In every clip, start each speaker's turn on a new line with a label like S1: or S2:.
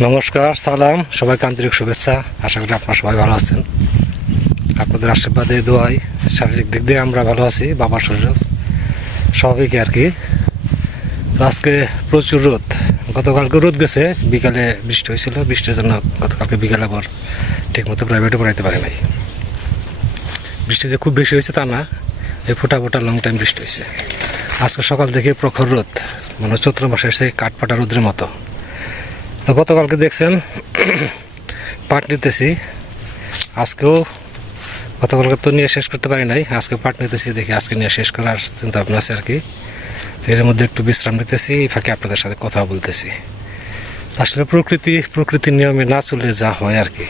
S1: নমস্কার, সালাম, সবাইকে আন্তরিক শুভেচ্ছা। আশা করি আপনারা সবাই ভালো আছেন। আপনাদের আশীর্বাদে দোয়াই শারীরিক দিক দিয়ে আমরা ভালো আছি, বাবার শরীর স্বাভাবিক আর কি। আজকে প্রচুর রোদ। গতকালকে রোদ গেছে, বিকালে বৃষ্টি হয়েছিল। বৃষ্টির জন্য গতকালকে বিকালে আবার ঠিকমতো প্রাইভেটে পড়াইতে পারে নাই। বৃষ্টি যে খুব বেশি হয়েছে তা না, এই ফোটা ফোটা লং টাইম বৃষ্টি হয়েছে। আজকে সকাল থেকে প্রখর রোদ। মানে চৈত্র মাসে এসে কাঠপাটা রোদের মতো। তো গতকালকে দেখছেন, পাট নিতেছি। আজকেও গতকালকে তো নিয়ে শেষ করতে পারি নাই, আজকে পাট নিতেছি দেখি, আজকে নিয়ে শেষ করার চিন্তা ভাবনা আছে আর কি। তো এর মধ্যে একটু বিশ্রাম নিতেছি, এই ফাঁকে আপনাদের সাথে কথা বলতেছি। আসলে প্রকৃতি, প্রকৃতির নিয়মে না চলে যা হয় আর কি।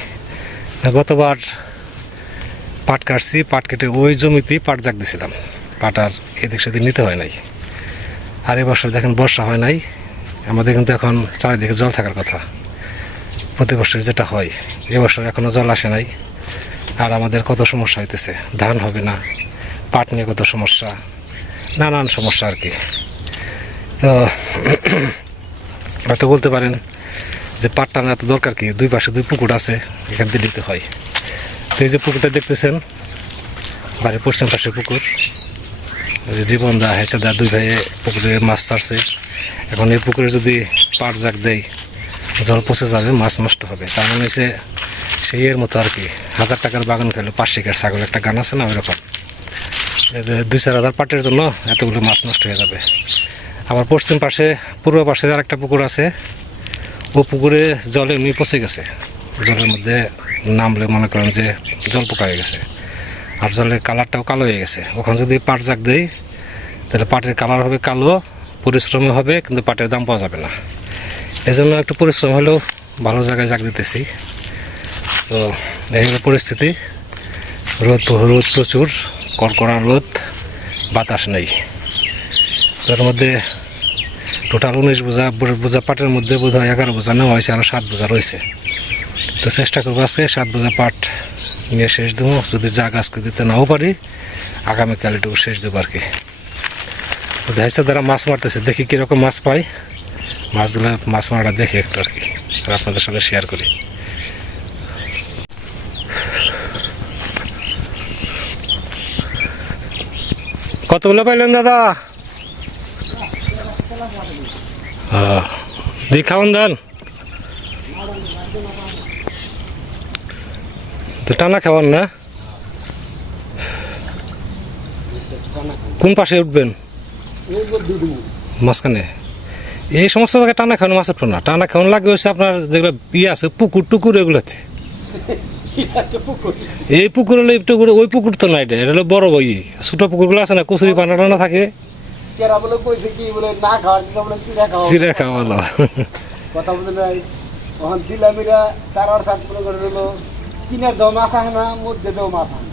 S1: গতবার পাট কাটছি, পাট কেটে ওই জমিতেই পাট জাগ দিছিলাম পাট আর এদিক সেদিক নিতে হয় নাই। আর এবছর দেখেন বর্ষা হয় নাই। আমাদের কিন্তু এখন চারিদিকে জল থাকার কথা। প্রতি বছর যেটা হয় এবছর এখনও জল আসে নাই। আর আমাদের কত সমস্যা হইতেছে, ধান হবে না, পাট নিয়ে কত সমস্যা, নানান সমস্যা আর কি। তো হয়তো বলতে পারেন যে পাট টানা এত দরকার কি? দুই পাশে দুই পুকুর আছে, এখান দিয়ে দিতে হয়। তো এই যে পুকুরটা দেখতেছেন, বাড়ির পশ্চিম পাশে পুকুর। জীবন দা হেঁচে দা দুই ভাইয়ে পুকুরে মাছ ছাড়ছে। এখন এই পুকুরে যদি পাট জাগ দেয় জল পচে যাবে, মাছ নষ্ট হবে। তার মানে হচ্ছে সেই এর মতো আর কি। হাজার টাকার বাগান খেলে পাঁচ শিকার ছাগল। একটা গান আছে না ওইরকম? দুই চার হাজার পাটের জন্য এতগুলো মাছ নষ্ট হয়ে যাবে। আবার পশ্চিম পাশে, পূর্ব পাশে আর একটা পুকুর আছে। ও পুকুরে জলে এমনি পচে গেছে। জলের মধ্যে নামলে মনে করেন যে জল পোকা হয়ে গেছে। আর জলের কালারটাও কালো হয়ে গেছে। ওখানে যদি পাট জাগ দেয় তাহলে পাটের কালার হবে কালো পরিশ্রমী হবে, কিন্তু পাটের দাম পাওয়া যাবে না। এই জন্য একটু পরিশ্রম হলেও ভালো জায়গায় জাগ দিতেছি। তো এই পরিস্থিতি। রোদ রোদ প্রচুর, কড়কড়া রোদ, বাতাস নেই। তার মধ্যে টোটাল উনিশ বোঝা বোঝা পাটের মধ্যে বোধ হয় এগারো বোঝা নেওয়া হয়েছে আরও সাত বোঝা রয়েছে। তো চেষ্টা করব আজকে সাত বোঝা পাট নিয়ে শেষ দেবো। যদি জাগ আজকে দিতে নাও পারি, আগামীকাল এটুকু শেষ দেবো আর কি। তো দেখা দ্বারা মাছ মারতেছে, দেখি কীরকম মাছ পাই মাছগুলো মাছ মারাটা দেখি একটু আর কি আপনাদের সাথে শেয়ার করি। কতগুলো পাইলেন দাদা? দি খাওয়ান দেন। টানা খাওয়ান না? কোন পাশে উঠবেন? মাঝখানে। এই সমস্ত জায়গায় টানা খাওয়ানো মাছ উঠবো না টানা খাওয়ানো লাগে হচ্ছে আপনার যেগুলো ইয়ে আছে পুকুর টুকুর এগুলোতে। এই পুকুর হলে একটু ওই পুকুর তো নাই এটা এটা হলো বড় বই। ছোট পুকুরগুলো আছে না কুচুরি পানা টানা থাকে।
S2: না চিরা খাওয়া
S1: খাওয়ালো
S2: কথা বলে নাই। তখন দিলামিরা তার অর্থাৎ মনে করে হলো কিনের দাও মাছ আহে না মধ্যে দাও মাছ আহে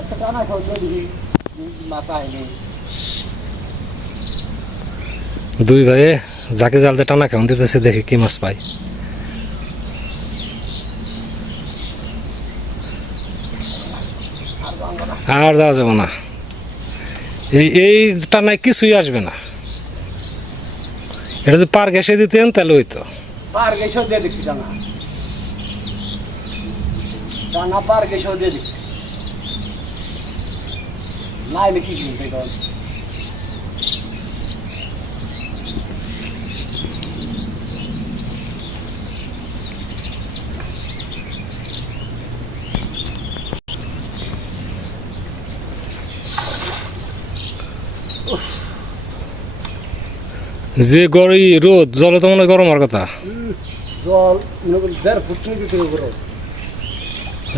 S2: একটা টানা খাওয়া মাছ আহেনি
S1: দুই ভাইয়ে যাকে জালতে টানা খাওয়ান দিতেছে, দেখি কি মাছ পাই আর যাওয়া যাবে না। এই এই টানায় কিছুই আসবে না। এটা যদি পার ঘেসে দিতেন, তাহলে হইতো।
S2: পার দিয়ে পার দিয়ে দেখছি নাইলে কি
S1: যে গরম রোদ জলে তো মনে গরম আর কথা।
S2: জল মনে করি দেড় ফুট নিচে থেকে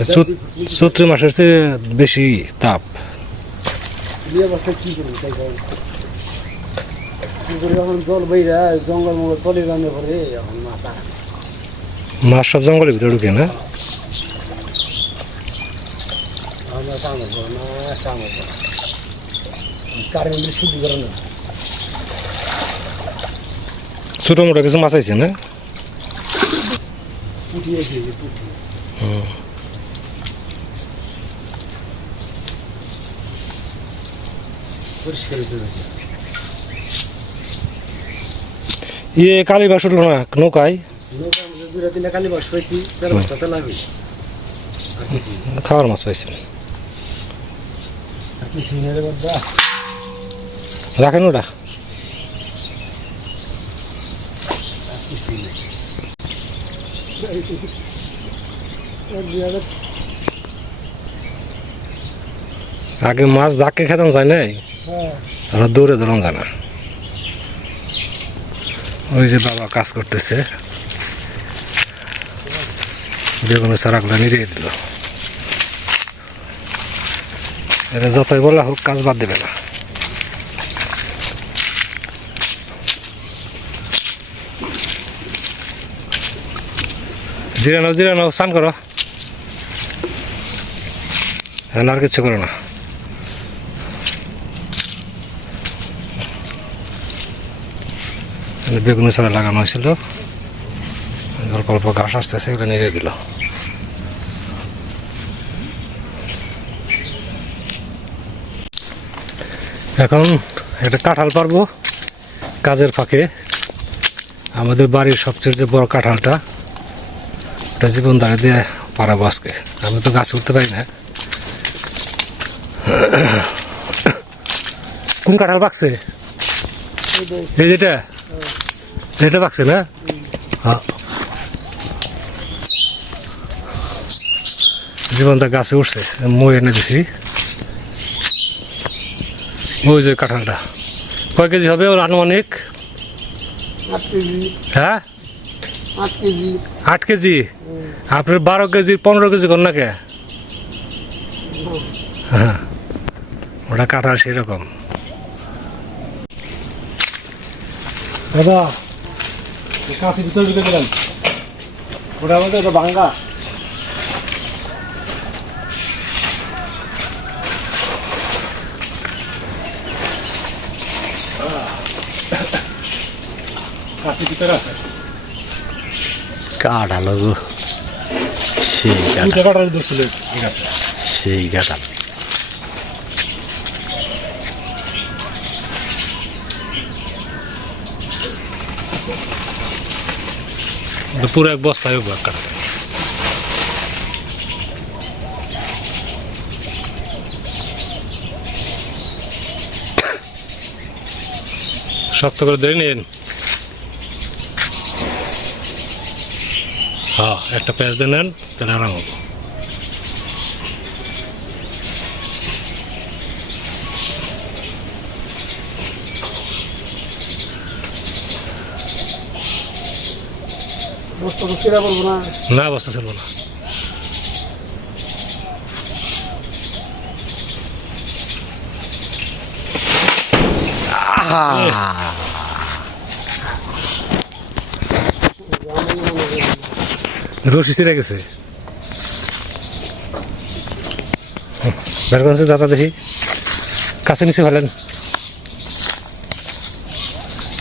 S1: চৈত- চৈত্র মাসের চেয়ে বেশি তাপ।
S2: কি করব তাই যখন জল বইরা জঙ্গল মঙ্গল তলে জানে পরে এখন মাছ
S1: মাছ সব জঙ্গলের ভিতরে ঢুকে না?
S2: আমরা না। কারেন্ট শুদ্ধ করে না।
S1: ছোট মোটো কিছু মাছ আইছে না?
S2: পুটিয়ে খেয়েছে পুটি।
S1: ইয়ে কালী বাস উঠল না নৌকায়?
S2: পাইছি
S1: খাওয়ার মাছ পাইছেন
S2: আর কিছু নেই রে বাবা
S1: রাখেন ওটা।
S2: আর
S1: আগে মাছ ধাক্কে খেতাম যায় নাই?
S2: হ্যাঁ।
S1: আমরা দৌড়ে ধরুন যায় না। ওই যে বাবা কাজ করতেছে। বেগুনের চারাগুলো নিরিয়ে দিল। এটা যতই বলা হোক কাজ বাদ দেবে না। জিরা নাও জিরা নাও স্নান করো। আর কিচ্ছু করো না। বেগুনের ছাড়া লাগানো হয়েছিল। অল্প অল্প ঘাস আসতেছে, এগুলো নিয়ে দিল এখন একটা কাঁঠাল পারব, কাজের ফাঁকে। আমাদের বাড়ির সবচেয়ে যে বড় কাঁঠালটা ওটা জীবন দাঁড়িয়ে দিয়ে পারাবো আজকে আমি তো গাছ উঠতে পারি না। কোন কাঁঠাল পাকছে? এই যেটা? এটা পাকছে না? হ্যাঁ। জীবনটা গাছে উঠছে। মই এনে দিছি। ওই যে কাঁঠালটা। কয় কেজি হবে ওর আনুমানিক? হ্যাঁ?
S2: আট কেজি।
S1: আট কেজি? আপনার বারো কেজি পনেরো কেজি কর না কে হ্যাঁ। ওটা কাঁঠাল সেই রকম দাদা কাশি ভিতরে ঢুকে দিলাম ওটা আমাদের ওটা ভাঙ্গা কাশি ভিতরে আছে।
S3: কাঁঠাল গো। সেই কাঁঠাল সেই কাঁঠাল
S1: ওটা পুরো এক বস্তায় কাঁঠাল শক্ত করে ধরে নিন। হ্যাঁ একটা পেঁয়াজ দিয়ে নেন তাহলে আরাম হবে।
S2: না।
S1: না বস্তা চলবো না। রশি ছিঁড়ে গেছে। বের করছে দাদা দেখি। কাছে নিচে ফেলেন।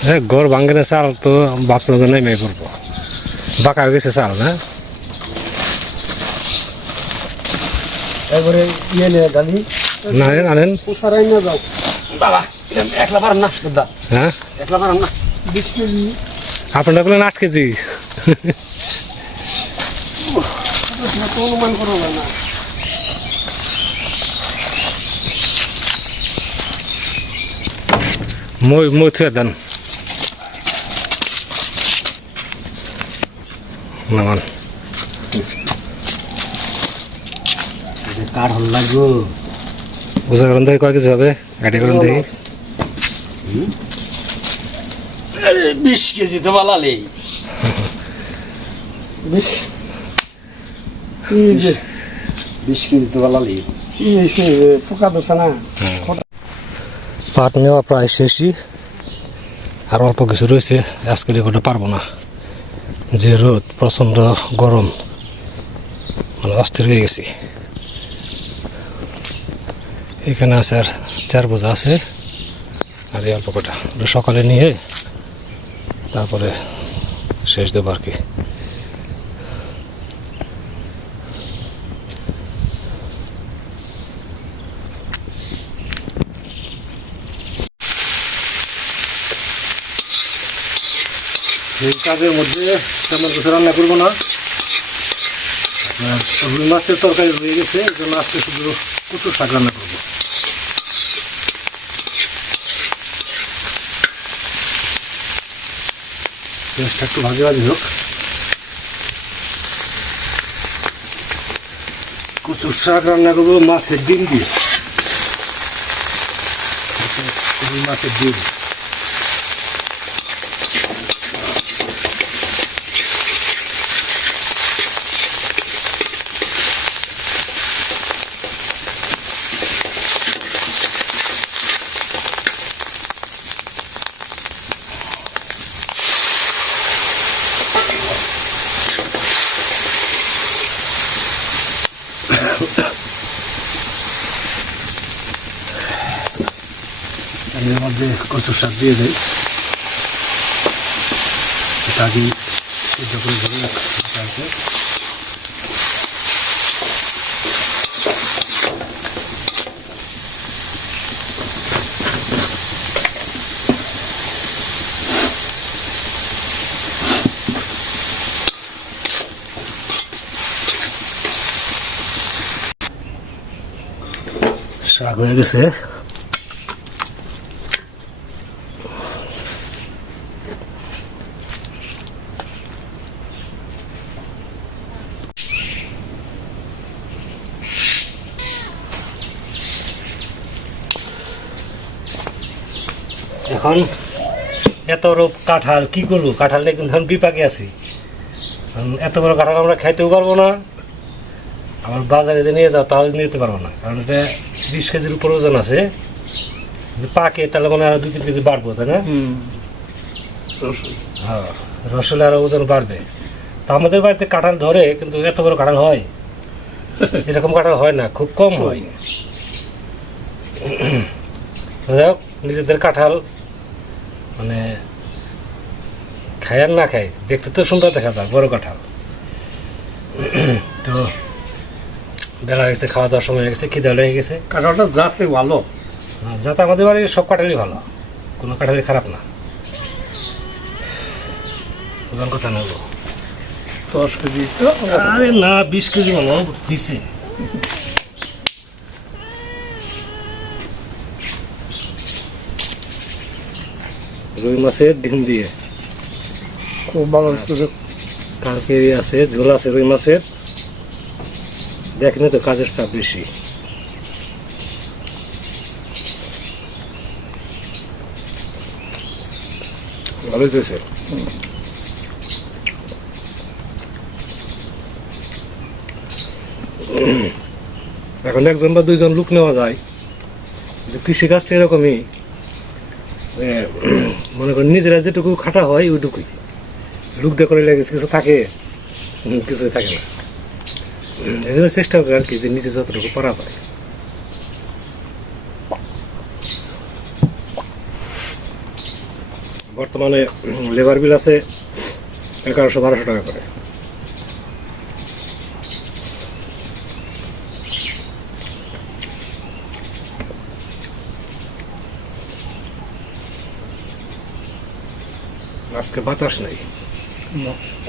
S1: হ্যাঁ গড় ভাঙ্গে না চাল তো ভাবছিলাম যে নেমে পড়ব। বাঁকা হয়ে গেছে চাল না?
S2: ইয়ে ডালি
S1: না আনেন
S2: না যাও বাবা এটা একলা পারেন না দাদা
S1: হ্যাঁ
S2: একলা পারেন না বিশ কেজি
S1: আপনারা বললেন আট কেজি
S2: তো অনুমান করো না
S1: মই মই থুয়ে দেন। নামান।
S3: কাঁঠাল লাগবো?
S1: বুঝা করেন দেখি কয় কেজি হবে। গাড়ি করেন দেখি।
S3: বিশ কেজি তো বালালে
S2: বিশ ই যে
S3: বিশ কেজি তো বালালে
S2: ই এসে পোকা ধরছে না।
S1: পাট নেওয়া প্রায় শেষই। আর অল্প কিছু রয়েছে আজকে রেকর্ডে পারব না। যে রোদ প্রচণ্ড গরম মানে অস্থির হয়ে গেছি। এখানে আছে আর চার বোঝা আছে। আর এই অল্প কটা। সকালে নিয়ে তারপরে শেষ দেবো আর কি। কাজের মধ্যে তেমন কিছু রান্না করব না। রুই মাছের তরকারি রয়ে গেছে, এই জন্য আজকে শুধু কচুর শাক রান্না করব। একটু ভাজি ভাজি হোক। কচুর শাক রান্না করব মাছের ডিম দিয়ে। রুই মাছের ডিম আমি এর শাক দিয়ে দেয়। আগে সিদ্ধ ধরে আছে শাক হয়ে গেছে। এখন এত বড় কাঁঠাল কি করব? কাঁঠাল নিয়ে কিন্তু আমি বিপাকে আছি। কারণ এত বড় কাঁঠাল আমরা খাইতেও পারব না। আবার বাজারে যে নিয়ে যাও তাও নিতে পারব না। কারণ এটা বিশ কেজির উপর ওজন আছে। পাকে তাহলে মানে আরও দুই তিন কেজি বাড়বো তাই না? হ্যাঁ রসলে আরও ওজন বাড়বে। তা আমাদের বাড়িতে কাঁঠাল ধরে কিন্তু এত বড় কাঁঠাল হয়। এরকম কাঁঠাল হয় না খুব কম হয়। যাই হোক নিজেদের কাঁঠাল মানে খায় আর না খায় দেখতে তো সুন্দর দেখা যায় বড় কাঁঠাল তো বেলা হয়ে গেছে খাওয়া দাওয়ার সময় হয়ে গেছে খিদে হয়ে গেছে।
S2: কাঁঠালটা যাতে ভালো?
S1: যাতে আমাদের বাড়ির সব কাঁঠালই ভালো কোনো কাঁঠালই খারাপ না। প্রধান কথা নেব
S2: দশ কেজি
S1: আরে না বিশ কেজি মানো দিছে। রুই মাছের ডিম দিয়ে।
S2: খুব ভালো
S1: কালকে আছে ঝোল আছে রুই মাছের। দেখেনি তো কাজের চাপ বেশি। ভালোই হয়েছে এখন একজন বা দুইজন লোক নেওয়া যায়। কৃষিকাজটা এরকমই। মনে করেন, নিজেরা যেটুকু খাটা হয়, ওইটুকুই। লুক করে লাগে, কিছু থাকে কিছু থাকে না। এই জন্য চেষ্টা করে আর কি, যে নিজে যতটুকু পারা যায়। বর্তমানে লেবার বিল আছে এগারোশো বারোশো টাকা করে। আজকে বাতাস নাই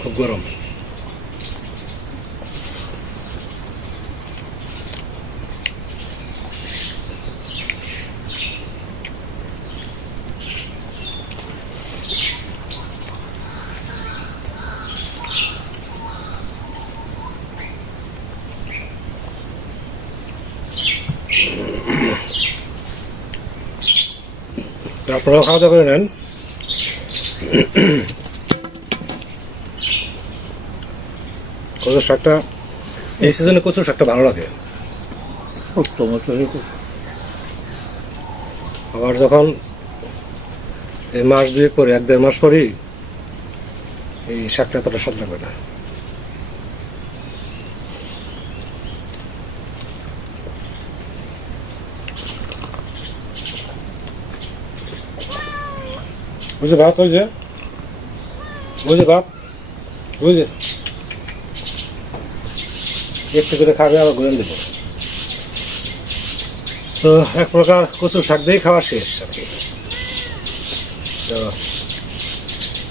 S1: খুব গরম আপনারাও খাওয়া দাওয়া করে নেন কচুর শাকটা? এই সিজনে কচুর শাকটা ভালো লাগে। আবার যখন এই মাস দুয়েক পরে এক দেড় মাস পরেই এই শাকটা এতটা স্বাদ লাগবে না। বুঝে ভাত যে? বুঝে ভাত বুঝে একটু করে খাবে, আবার ঘুরে দেবো। তো এক প্রকার কচুর শাক দিয়েই খাওয়া শেষ আর কি। তো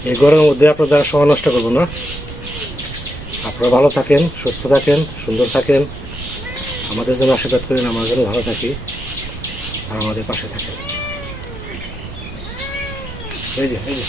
S1: এই গরমের মধ্যে আপনাদের সময় নষ্ট করব না। আপনারা ভালো থাকেন, সুস্থ থাকেন, সুন্দর থাকেন। আমাদের জন্য আশীর্বাদ করেন, আমরা যেন ভালো থাকি আর আমাদের পাশে থাকেন। এই যে এই যে।